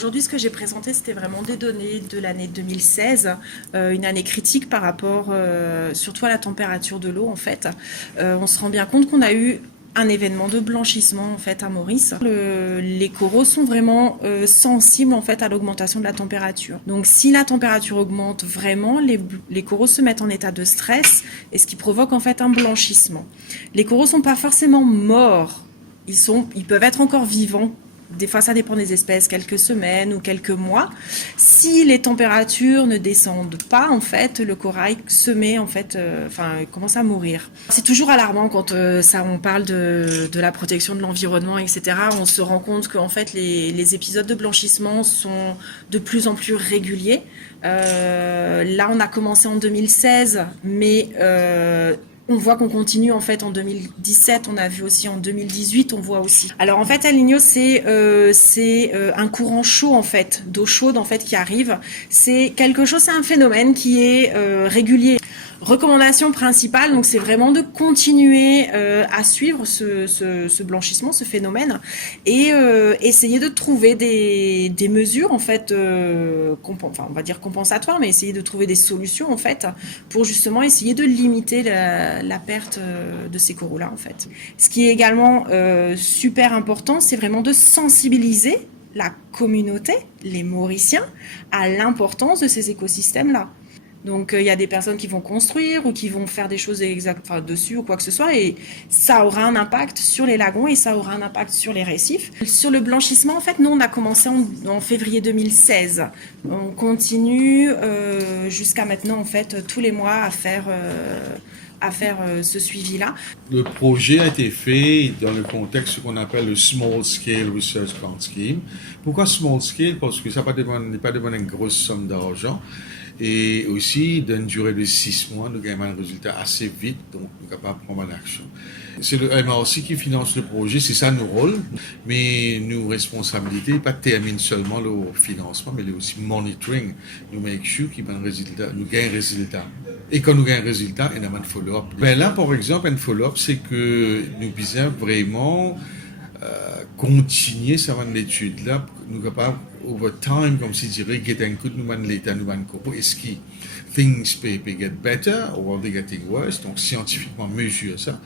Aujourd'hui, ce que j'ai présenté, c'était vraiment des données de l'année 2016, une année critique par rapport surtout à la température de l'eau en fait. On se rend bien compte qu'on a eu un événement de blanchissement en fait à Maurice. Les coraux sont vraiment sensibles en fait à l'augmentation de la température. Donc si la température augmente vraiment, les coraux se mettent en état de stress et ce qui provoque en fait un blanchissement. Les coraux sont pas forcément morts, ils peuvent être encore vivants. Des fois, ça dépend des espèces, quelques semaines ou quelques mois. Si les températures ne descendent pas, en fait, le corail se met, en fait, commence à mourir. C'est toujours alarmant quand on parle de la protection de l'environnement, etc. On se rend compte qu'en fait, les épisodes de blanchissement sont de plus en plus réguliers. Là, on a commencé en 2016, mais on voit qu'on continue en fait en 2017, on a vu aussi en 2018, on voit aussi. Alors en fait, El Niño, c'est un courant chaud en fait, d'eau chaude en fait qui arrive. C'est quelque chose, c'est un phénomène qui est régulier. Recommandation principale, donc c'est vraiment de continuer à suivre ce blanchissement, ce phénomène, et essayer de trouver des mesures en fait, on va dire compensatoires, mais essayer de trouver des solutions en fait pour justement essayer de limiter la perte de ces coraux-là en fait. Ce qui est également super important, c'est vraiment de sensibiliser la communauté, les Mauriciens, à l'importance de ces écosystèmes-là. Donc il y a des personnes qui vont construire ou qui vont faire des choses dessus ou quoi que ce soit, et ça aura un impact sur les lagons et ça aura un impact sur les récifs. Sur le blanchissement, en fait, nous on a commencé en février 2016. On continue jusqu'à maintenant en fait tous les mois à faire ce suivi-là. Le projet a été fait dans le contexte qu'on appelle le Small Scale Research Grant Scheme. Pourquoi Small Scale? Parce que ça n'est pas demandé une grosse somme d'argent. Et aussi, d'une durée de 6 mois, nous gagnons un résultat assez vite, donc nous sommes capables de prendre une action. C'est le MRC qui finance le projet, c'est ça nos rôles, mais nos responsabilités pas terminent seulement le financement, mais aussi monitoring. Nous make sure qu'il y a un résultat, nous gagnons un résultat. Et quand nous gagnons un résultat, il y a un follow-up. Ben là, par exemple, un follow-up, c'est que nous puissions vraiment continuer cette étude-là, nous sommes capables, over time, comme si je dirais, get un coup de nous l'état, nous corps, est-ce que things peut get better or are they getting worse? Donc, scientifiquement, mesure ça.